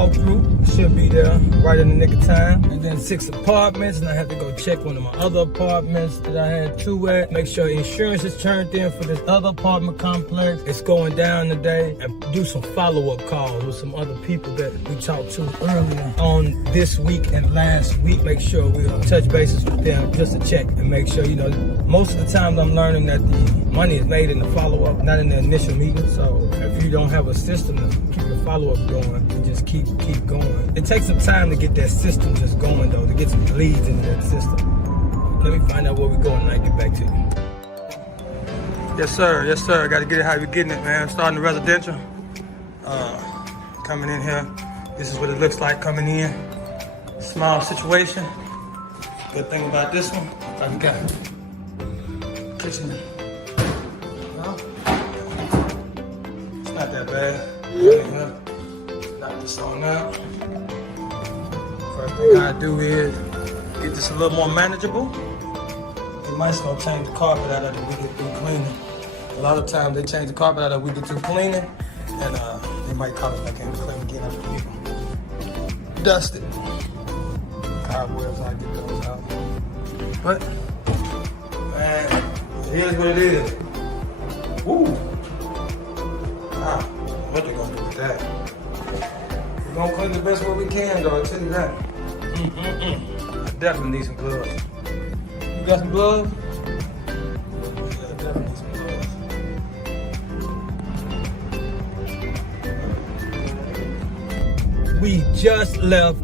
walkthrough. Should be there right in the nick of time. And then 6 apartments, and I have to go check one of my other apartments that I had 2 at. Make sure insurance is turned in for this other apartment complex. It's going down today, and do some follow-up calls with some other people that we talked to earlier on this week and last week. Make sure we touch bases with them just to check and make sure, most of the times I'm learning that the money is made in the follow-up, not in the initial meeting. So if you don't have a system to keep your follow-up going, you just keep going. It takes some time to get that system just going though, to get some leads into that system. Let me find out where we're going and I get back to you. Yes sir, I gotta get it how we're getting it, man. Starting the residential. Coming in here. This is what it looks like coming in. Small situation. Good thing about this one, like we got kitchen. Well, it's not that bad. Knock this on out. First thing I do is get this a little more manageable. They might just gonna change the carpet out after we get through cleaning. A lot of times they change the carpet out after we get through cleaning, and they might come back in and clean again after we dust it. Cobwebs, I get those out. But man, it is what it is. Woo! What they gonna do with that? We're gonna clean the best way we can, though. I tell you that. I definitely need some gloves. You got some gloves? Yeah, I definitely need some gloves. We just left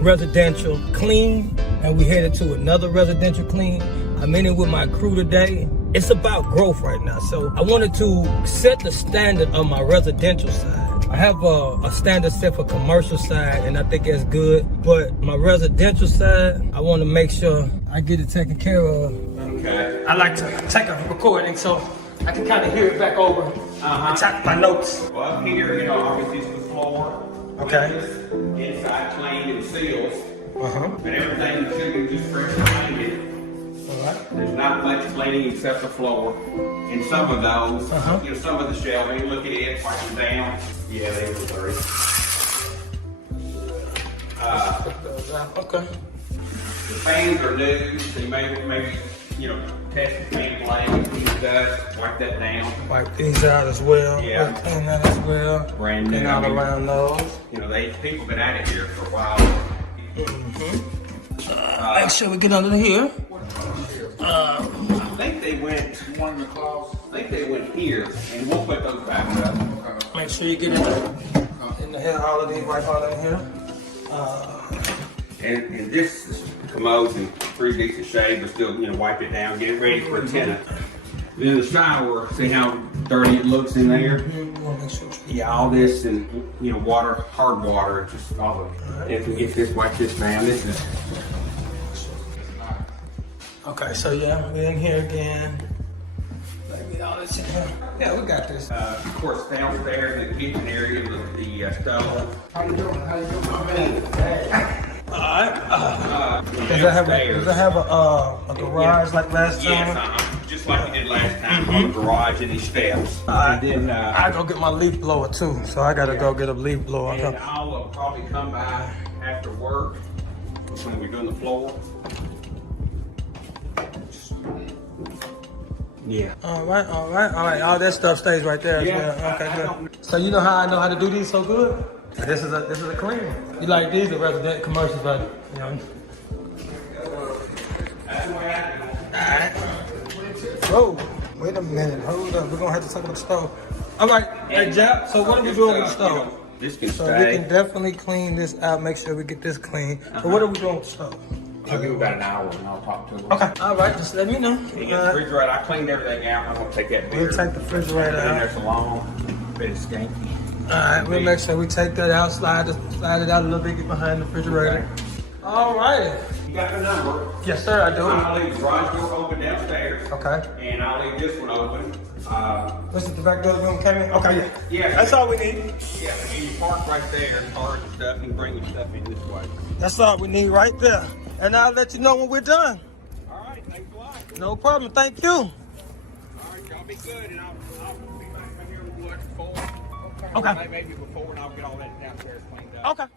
residential clean, and we headed to another residential clean. I'm in it with my crew today. It's about growth right now, so I wanted to set the standard on my residential side. I have a standard set for commercial side, and I think that's good. But my residential side, I want to make sure I get it taken care of. Okay. I like to take a recording so I can kind of hear it back over and type my notes. Well, up here, obviously it's the floor. Okay. Inside clean and seals. But everything should be just fresh cleaned. Alright. There's not much cleaning except the floor. And some of those, some of the shelving, look at it, wipe them down. Yeah, they were dirty. Okay. The fans are new, so you maybe test the fan blades, these dust, wipe that down. Wipe these out as well. Yeah. Clean that as well. Brand new. Clean all around those. People been out of here for a while. Make sure we get under here. I think they went one of the closets. I think they went here, and we'll put those back up. Make sure you get in the hair, all of these, wipe all in here. And this commode's in pretty decent shape, but still, wipe it down, get it ready for a tenant. Then the shower, see how dirty it looks in there? Yeah, all this and water, hard water, just all of it. If we get this, wipe this down. This is. Okay, so yeah, we're in here again. Let me get all this in here. Yeah, we got this. Of course, downstairs in the kitchen area, the stove. How you doing? Alright. Does that have a garage like last time? Yes, just like we did last time on the garage and these steps. And then I go get my leaf blower too, so I gotta go get a leaf blower. And I'll probably come by after work when we're doing the floor. Yeah. All right. All that stuff stays right there as well. Okay, good. So you know how I know how to do these so good? This is a clean. You like these, the resident commercials, but That's the way I do it. Alright. Whoa, wait a minute, hold up. We're gonna have to talk about the stove. Alright, hey Jap, so what are we doing with the stove? This can So stay. we can definitely clean this out, make sure we get this clean. So what are we doing with the stove? I'll give you about an hour and I'll talk to them. Okay, alright, just let me know. The refrigerator, I cleaned everything out. I'm gonna take that beer. We'll take the refrigerator out. There's a long bit of skanky. Alright, we'll make sure we take that out, slide it out a little bit, get behind the refrigerator. Alright. You got the number. Yes sir, I do. I'll leave the garage door open downstairs. Okay. And I'll leave this one open. This is the back door room came in? Okay, Yeah. That's all we need. Yeah, and you park right there, cars and stuff, and bring your stuff in this way. That's all we need right there. And I'll let you know when we're done. All right, thanks a lot. No problem, thank you. All right, y'all be good, and I'll be back right here with what for. Okay. Maybe before, and I'll get all that downstairs cleaned up. Okay.